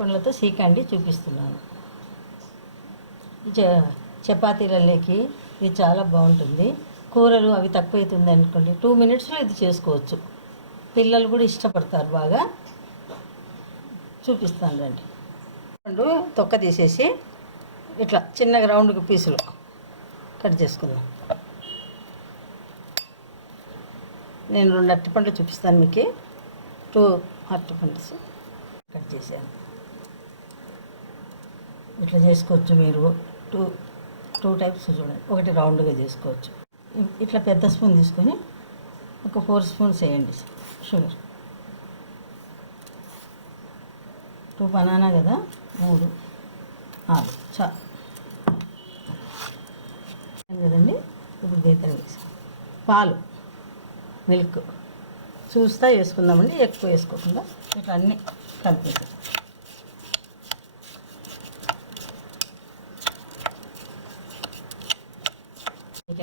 అరటిపండ్లతో సీకండి చూపిస్తున్నాను. చపాతీలలోకి ఇది చాలా బాగుంటుంది. కూరలు అవి తక్కువ అవుతుంది అనుకోండి, 2 మినిట్స్లో ఇది చేసుకోవచ్చు. పిల్లలు కూడా ఇష్టపడతారు బాగా. చూపిస్తాను రండి. పండు తొక్క తీసేసి ఇట్లా చిన్నగా రౌండ్గా పీసులు కట్ చేసుకుందాం. నేను 2 అరటిపండ్లు చూపిస్తాను మీకు. 2 అరటిపండ్స్ కట్ చేశాను. ఇట్లా చేసుకోవచ్చు మీరు. టూ టైప్స్ చూడండి. ఒకటి రౌండ్గా చేసుకోవచ్చు. ఇట్లా పెద్ద స్పూన్ తీసుకొని ఒక 4 స్పూన్స్ వేయండి షుగర్. 2 బనానా కదా, 3 6 చాలు కదండి. ఇప్పుడు గీతలు వేసి పాలు, మిల్క్ చూస్తా వేసుకుందామండి, ఎక్కువ వేసుకోకుండా. ఇట్లా అన్నీ కలిపేసి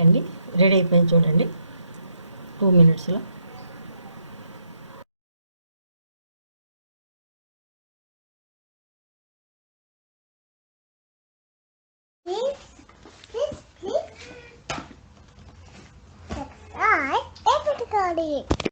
అండి రెడీ అయిపోయింది చూడండి 2 మినిట్స్లో. Subscribe everybody.